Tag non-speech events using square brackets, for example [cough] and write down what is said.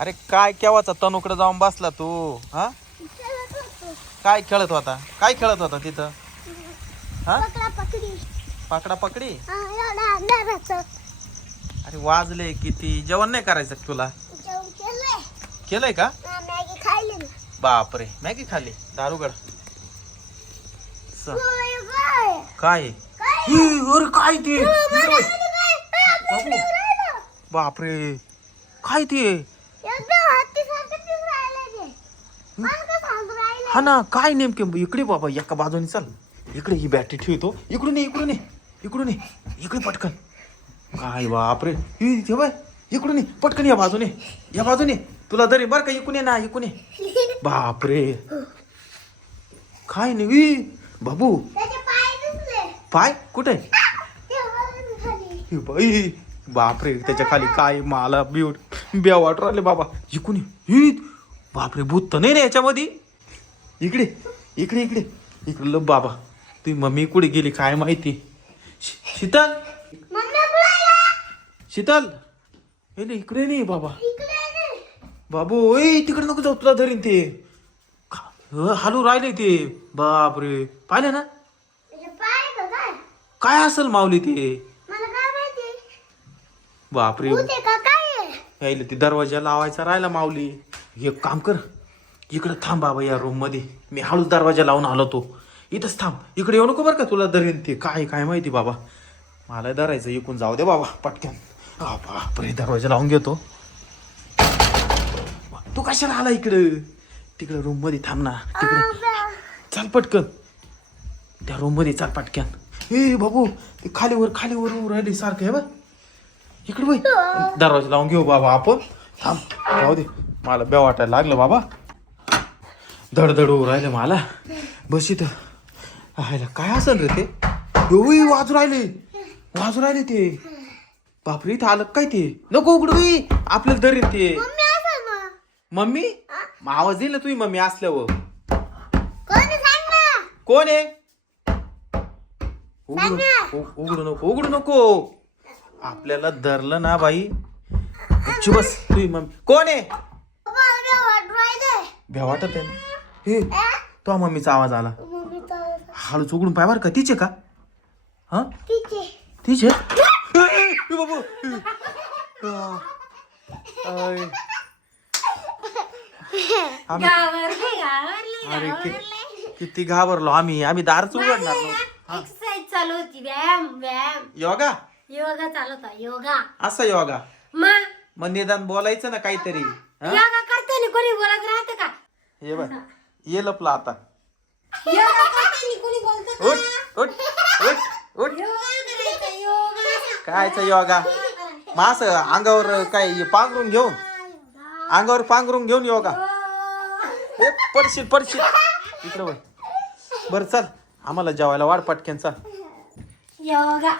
अरे काय केव्हाचा तनुकडे जाऊन बसला तू हा. काय खेळत होता? काय खेळत होता तिथं? हा? पकडा पकडी? हा, अरे वाजले किती? जेवण नाही करायचं तुला? केलंय का? हा, बापरे मॅगी खाल्ली. दारुगड. काय? अरे काय ते. बापरे. काय ते? हा ना काय नेमके? इकडे बाबा एका बाजूने चल. इकडे ही बॅटरी ठेवतो. इकडून ये इकडून ये. इकडून ये. इकडे पटकन. काय बापरे. ठेव बाय. इकडून ये. पटकन या बाजूने. या बाजूने तुला तरी बरं का इकडून ये ना इकडून ये. [laughs] बापरे. काय नाही. बाबू. पाय कुठे? बापरे त्याच्याखाली काय मला ब्यूट ब्या वाट राहिले बाबा. इकून ये. ही बापरे भूत तर नाही ना याच्यामध्ये. इकडे इकडे इकडे. इकडे लब बाबा. ती मम्मी कुठे गेली काय माहिती? शीतल. शीतल? हे इकडे नाही बाबा. बाबू ओय तिकडे नको जाऊ तुला धरीन ते. हालू राहिले ते. बापरे. पाहिले ना? का काय? असेल माऊली ते? बापरे. यायला ती दरवाजा लावायचा राहिला माऊली. एक काम कर इकडं थांब बाबा या रूममध्ये मी हळूच दरवाजा लावून आलो तो. इथंच थांब. इकडे येऊ नको बरं का तुला धरेन ते. काय काय माहिती बाबा. मला धरायचं इकून जाऊ दे बाबा पटकन. बापरे दरवाजा लावून घेतो. तू कशाला आला इकडं? तिकडं रूममध्ये थांब ना. तिकडे. चाल पटकन. त्या रूममध्ये चाल पटकन. ए बाबू ते खालीवर खालीवर राहिले राहिली सारखं आहे बा इकडे बाई दरवाजा लावून घेऊ बाबा आपण. थांब जाऊ दे. मला ब्या वाटायला लागलं बाबा. धडधड उभं राहिलं मला. बस इथं. राहिलं काय असेल रे ते? एवढी वाजू राहिले. वाजू राहिले ते. बापरे इथं आलं काय ते? नको उघडू. आपल्याला धरीन ते. मम्मी आवाज येईल ना तुम्ही मम्मी असल्यावर. कोणी आहे? उघडू उघडू नको उघडू नको. आपल्याला धरलं ना बाई गच्ची बस तुझी मम्मी कोण आहे. भ्या वाटत आहे ना? हे? तो मम्मीचा आवाज आला हळूच उघडून पाय बरं का तिचे का हा तिचे. बाबू. आम्ही घाबरले घाबरले अरे कि- किती घाबरलो आम्ही आम्ही दारच उघडणार नव्हतो. एक्सरसाइज चालू होती व्यायाम व्यायाम योगा योगा चालू होता योगा. असा योगा? मग मग निदान बोलायचं ना काहीतरी. हा? योगा करताना कोणी बोलत राहतं का? ये बाय ये लपला आता. योगा करताना कोणी बोलत उठ उठ उठ उठ. योगा करायचा योगा. कायचा योगा? मग असं अंगावर काय हे पांघरून घेऊन? अंगावर पांघरून घेऊन योगा? ए पडशील पडशील. इकडे वळ बरं चल. आम्हाला जेवायला वाढ पटक्यान चल. योगा.